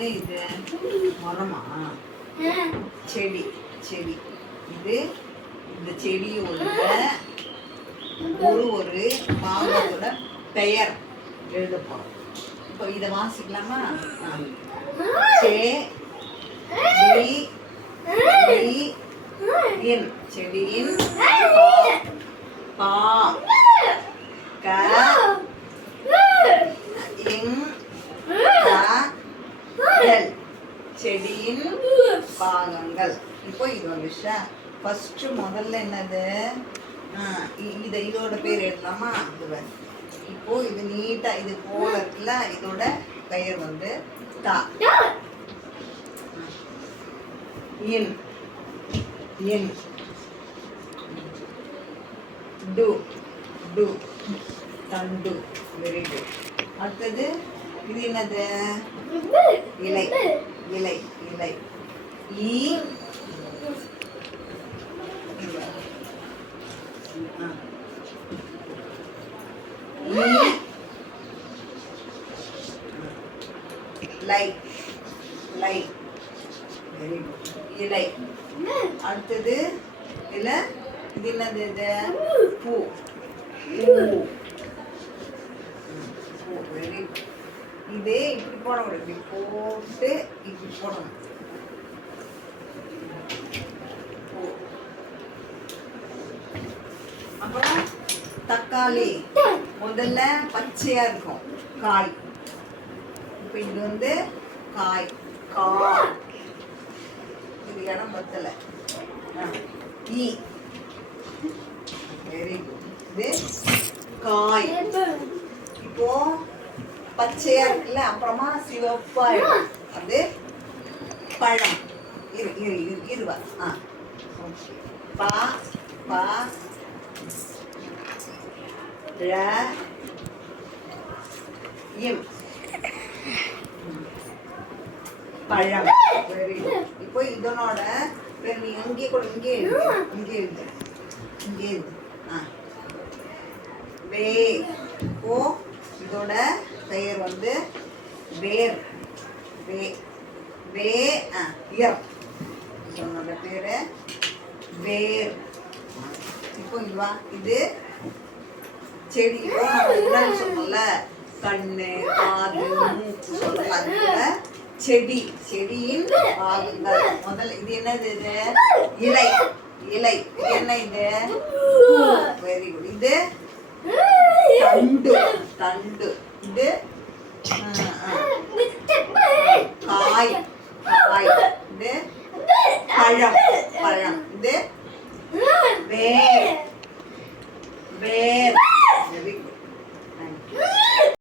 என்ன இது? மரமா? செடி செடி. இது இந்த செடியோட ஒரு ஒரு பாகத்தோட பெயர் எழுத போறோம். இப்போ இதை வாசிக்கலாமா? சே செ செடியின் செடியின் பாகங்கள். இப்போ இது வந்துச்சா ஃபர்ஸ்ட் முதல்ல என்னது? இதை இதோட பேர் எழுதலாமா? பாரு. இப்போ இது நீட்டா இது போல இருக்குல்ல இதோட பெயர் வந்து தா. இன். இன். டு. டு. தண்டு. வெரி குட் அடுத்தது இது என்னது? இலை இலை இலை. ஈ. லை. லை. வெரி குட் இலை. அடுத்தது இல்ல இது என்னது இது? பூ. பூ வெரி குட் இதே இப்படி போடணும் இப்படி போட்டு இப்படி போடணும். அப்புறம் தக்காளி. முதல்ல பச்சையா இருக்கும். காய். இப்போ இது வந்து காய். காய். இது இடம் பத்தல. ஈ. வெரி குட் இது காய். இப்போ பச்சையா இருக்குல்ல அப்புறமா சிவப்பா அது பழம். இரு இரு இரு இருவா ஆ. பா பா. ர இம். பழம். இப்போ இதனோட பேர் நீ அங்கே கூட இங்கே இங்கே எழுது இங்கே எழுது ஆ. வே. ஓ இதோட பெயர் வந்து வேர். வே வே ஆ இயர். இதனோட பேர் வேர். இப்போ இங்க இது செடி. இப்போ நம்ம உடல் சொன்னோம்ல? கண்ணு காது மூக்கு சொல்லலாம் அது போல செடி. செடியின் பாகங்கள். முதல்ல இது என்னது இது? இலை. இலை. என்ன இது? வெரி குட் இது தண்டு. தண்டு. இது ஆ, ஆ, காய் காய் இது பழம் பழம் இது வேர் வேர்